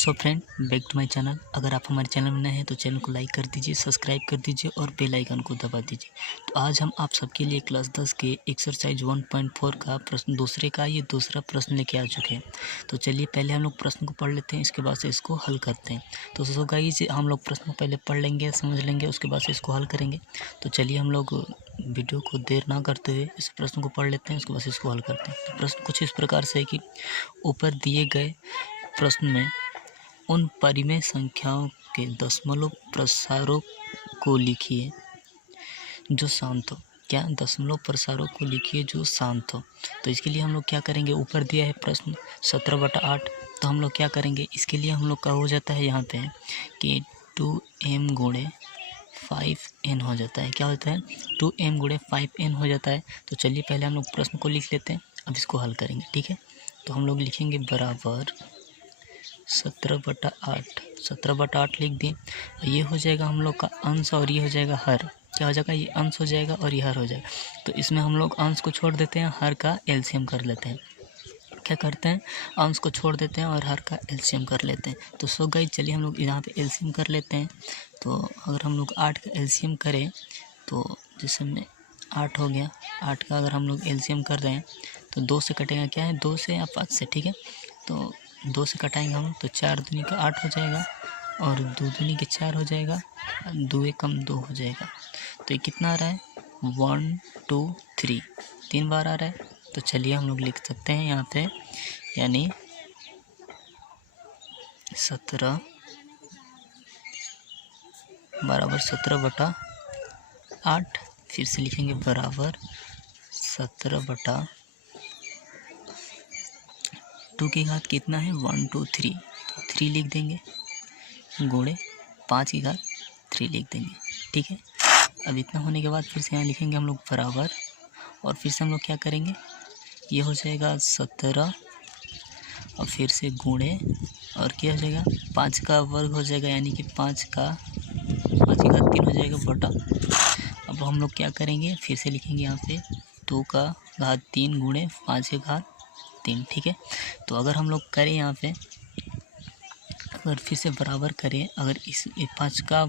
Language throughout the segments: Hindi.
So friend, back to my channel. अगर आप हमारे चैनल में नए हैं तो चैनल को लाइक कर दीजिए, सब्सक्राइब कर दीजिए और बेल आइकन को दबा दीजिए। तो आज हम आप सबके लिए क्लास 10 के एक्सरसाइज 1.4 का प्रश्न दूसरा प्रश्न लेके आ चुके हैं। तो चलिए पहले हम लोग प्रश्न को पढ़ लेते हैं, इसके बाद से इसको हल करते हैं। तो सो गाइस, हम लोग प्रश्न को पहले पढ़ लेंगे, समझ लेंगे, उसके बाद से इसको हल करेंगे। तो चलिए हम लोग वीडियो को देर ना करते हुए इस प्रश्न को पढ़ लेते हैं, उसके बाद से इसको हल करते हैं। तो प्रश्न कुछ इस प्रकार से है कि ऊपर दिए गए प्रश्न में उन परिमेय संख्याओं के दशमलव प्रसारों को लिखिए जो शांत हो। क्या? दशमलव प्रसारों को लिखिए जो शांत हो। तो इसके लिए हम लोग क्या करेंगे, ऊपर दिया है प्रश्न 17/8। तो हम लोग क्या करेंगे, इसके लिए हम लोग का हो जाता है यहाँ पे कि 2m गुणे 5n हो जाता है। क्या होता है? 2m गुणे 5n हो जाता है। तो चलिए पहले हम लोग प्रश्न को लिख लेते हैं, अब इसको हल करेंगे। ठीक है, तो हम लोग लिखेंगे बराबर 17/8 लिख दिए। ये हो जाएगा हम लोग का अंश और ये हो जाएगा हर। क्या हो जाएगा? ये अंश हो जाएगा और ये हर हो जाएगा। तो इसमें हम लोग अंश को छोड़ देते हैं, हर का एलसीएम कर लेते हैं। क्या करते हैं? अंश को छोड़ देते हैं और हर का एलसीएम कर लेते हैं। तो सो गाइस, चलिए हम लोग यहाँ पे एलसीएम कर लेते हैं। तो अगर हम लोग 8 का एलसीएम करें तो जैसे में 8 हो गया, 8 का अगर हम लोग एलसीएम कर रहे हैं तो 2 से कटेगा। क्या है? 2 से या 5 से। ठीक है, तो 2 से कटाएंगे हम तो 4 दूनी का 8 हो जाएगा और 2 दूनी के 4 हो जाएगा, 2 एकम 2 हो जाएगा। तो ये कितना आ रहा है? 1 2 3, 3 बार आ रहा है। तो चलिए हम लोग लिख सकते हैं यहाँ पे, यानी 17 बराबर 17/8। फिर से लिखेंगे बराबर 17/2 की घात कितना है? 1 2 3। तो 3 लिख देंगे गुणे 5 की घात 3 लिख देंगे। ठीक है, अब इतना होने के बाद फिर से यहाँ लिखेंगे हम लोग बराबर, और फिर से हम लोग क्या करेंगे, ये हो जाएगा 17 और फिर से गुणे, और क्या हो जाएगा? 5 का वर्ग हो जाएगा, यानी कि 5 की घात 3 हो जाएगा बटा। अब हम लोग क्या करेंगे, फिर से लिखेंगे यहाँ पे 2 का घात 3 गुणे 5 की घात 3। ठीक है, तो अगर हम लोग करें यहाँ पे, अगर फिर से बराबर करें, अगर इस 5 का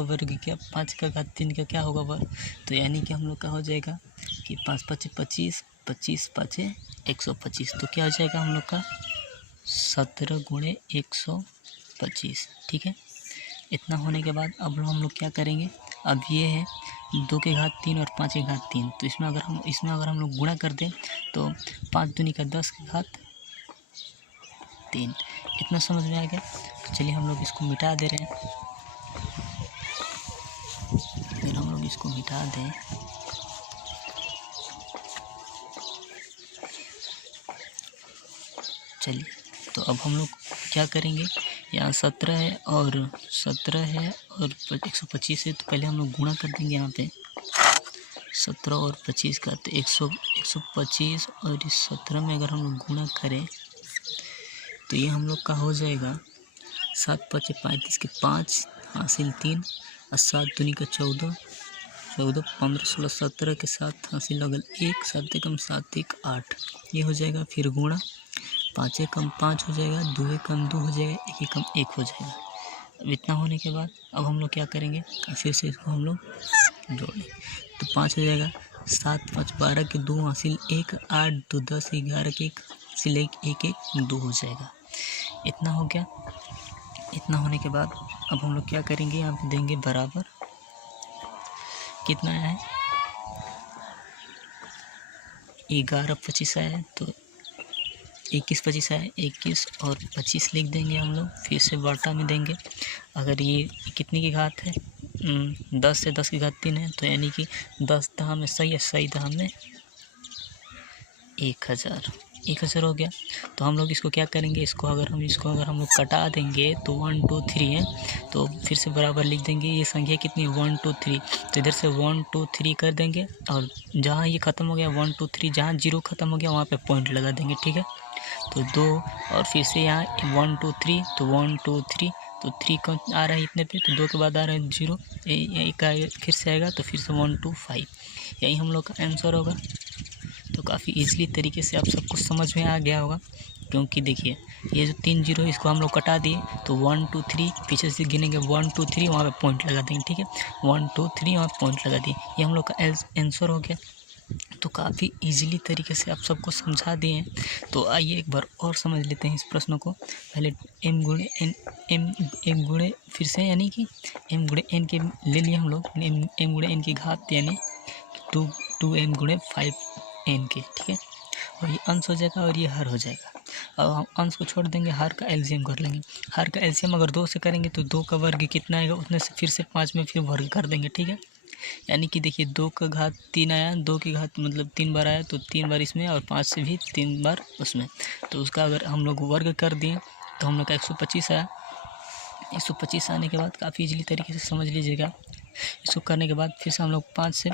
वर्ग क्या, 5 का घात 3 का क्या होगा वर्ग, तो यानी कि हम लोग का हो जाएगा कि 5 5 25, 25 5 125। तो क्या हो जाएगा हम लोग का? 17 गुणे 125। ठीक है, इतना होने के बाद अब हम लोग क्या करेंगे, अब ये है 2 की घात 3 और 5 की घात 3। तो इसमें अगर हम लोग गुणा कर दें तो 5 दूनी का 10 की घात 3। इतना समझ में आ गया? तो चलिए हम लोग इसको मिटा दे रहे हैं। अगर हम लोग इसको मिटा दें, चलिए तो अब हम लोग क्या करेंगे, यहाँ 17 है और 125 है। तो पहले हम लोग गुणा कर देंगे यहाँ पे 17 और 25 का, तो 125 और इस 17 में अगर हम लोग गुणा करें तो ये हम लोग का हो जाएगा 7 5 35 के 5 हासिल 3 और 7 दूनी का 14, 15 16 17 के 7 हासिल लगल 1, 7 एकम 7 1 8। ये हो जाएगा, फिर गुणा 5 एकम 5 हो जाएगा, 2 एकम 2 हो जाएगा, 1 एकम 1 हो जाएगा। अब इतना होने के बाद अब हम लोग क्या करेंगे, फिर से इसको हम लोग जोड़ेंगे। तो 5 हो जाएगा, 7 5 12 के 2 हासिल 1, 8 2 10 11 के 1 हासिल 1 1 1 2 हो जाएगा। इतना हो गया। इतना होने के बाद अब हम लोग क्या करेंगे, यहाँ पे देंगे बराबर, कितना आया है? 11 25 आया है, तो 21 25 आया, 21 और 25 लिख देंगे हम लोग। फिर से बटा में देंगे, अगर ये कितनी की घात है, 10 से 10 की घात 3 है, तो यानी कि 10 दहा में सही है, सही दहा में 1000 हो गया। तो हम लोग इसको क्या करेंगे, इसको अगर हम लोग कटा देंगे तो 1 2 3 है, तो फिर से बराबर लिख देंगे। ये संख्या कितनी है? 1 2 3। तो इधर से 1 2 3 कर देंगे, और जहाँ ये ख़त्म हो गया 1 2 3, जहाँ 0 ख़त्म हो गया वहाँ पे पॉइंट लगा देंगे। ठीक है, तो 2 और फिर से यहाँ 1 2 3, तो 1 2 3, तो 3 का आ रहा है इतने पे, तो 2 के बाद आ रहा है 0, एक फिर से आएगा, तो फिर से 1 2 5। यही हम लोग का आंसर होगा। तो काफ़ी ईजिली तरीके से आप सबको समझ में आ गया होगा। क्योंकि देखिए ये जो 3 जीरो इसको हम लोग कटा दिए तो 1 2 3 पीछे से गिनेंगे 1 2 3 वहाँ पे पॉइंट लगा देंगे, ठीक है। 1 2 3 वहाँ पॉइंट लगा दिए, ये हम लोग का आंसर हो गया। तो काफ़ी इजीली तरीके से आप सबको समझा दिए हैं। तो आइए एक बार और समझ लेते हैं इस प्रश्न को। पहले m गुणे n m गुणे फिर से यानी कि m गुणे n के ले लिए हम लोग, m गुणे n की घात यानी 2m गुणे 5n के, ठीक है। और ये अंश हो जाएगा और ये हर हो जाएगा। अब हम अंश को छोड़ देंगे, हर का एलसीएम कर लेंगे। हर का एलसीएम अगर 2 से करेंगे तो 2 का वर्ग कितना आएगा, उतने से फिर से 5 में फिर वर्ग कर देंगे, ठीक है। यानी कि देखिए 2 का घात 3 आया, 2 की घात मतलब 3 बार आया तो 3 बार इसमें और 5 से भी 3 बार उसमें। तो उसका अगर हम लोग वर्ग कर दिए तो हम लोग का 125 आया। 125 आने के बाद काफ़ी इजीली तरीके से समझ लीजिएगा। इसको करने के बाद फिर से हम लोग 5 से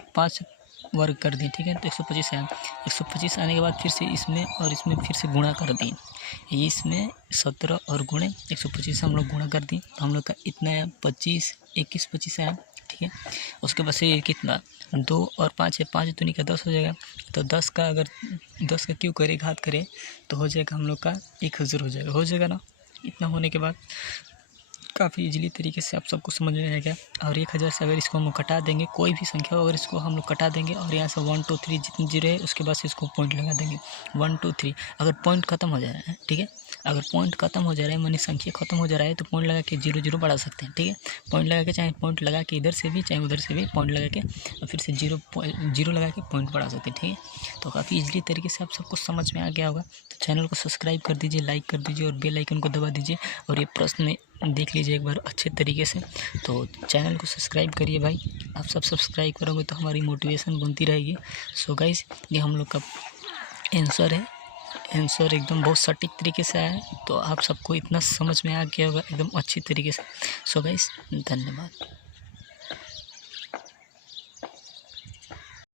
वर्ग कर दिए, ठीक है। तो 125 आया। 125 आने के बाद फिर से इसमें और इसमें फिर से गुणा कर दिए। इसमें 17 और गुणे 125 हम लोग गुणा कर दिए तो हम लोग का इतना आया 25, 21 25 आया, ठीक है। उसके बाद से कितना 2 और 5 है, 5 तो नहीं का 10 हो जाएगा। तो 10 का अगर 10 का क्यों करे घात करे तो हो जाएगा हम लोग का 1000 हो जाएगा ना। इतना होने के बाद काफ़ी इजीली तरीके से आप सबको समझ में आएगा। और 1000 से अगर इसको हम लोग कटा देंगे, कोई भी संख्या अगर इसको हम लोग कटा देंगे और यहाँ से 1 2 3 जितनी जीरो है उसके बाद से इसको पॉइंट लगा देंगे 1 2 3। अगर पॉइंट खत्म हो जा रहा है, ठीक है, अगर पॉइंट खत्म हो जा रहा है मानी संख्या खत्म हो जा रहा है तो पॉइंट लगा के 0 0 बढ़ा सकते हैं, ठीक है। पॉइंट लगा के चाहे पॉइंट लगा के इधर से भी चाहे उधर से भी पॉइंट लगा के और फिर से 0 लगा के पॉइंट बढ़ा सकते हैं, ठीक है। तो काफ़ी इजीली तरीके से आप सबको समझ में आ गया होगा। तो चैनल को सब्सक्राइब कर दीजिए, लाइक कर दीजिए और बेल आइकन को दबा दीजिए और ये प्रश्न देख लीजिए एक बार अच्छे तरीके से। तो चैनल को सब्सक्राइब करिए भाई, आप सब सब्सक्राइब करोगे तो हमारी मोटिवेशन बनती रहेगी। सो गाइस ये हम लोग का आंसर है। आंसर एकदम बहुत सटीक तरीके से आया है, तो आप सबको इतना समझ में आ गया होगा एकदम अच्छी तरीके से। सो गाइस धन्यवाद।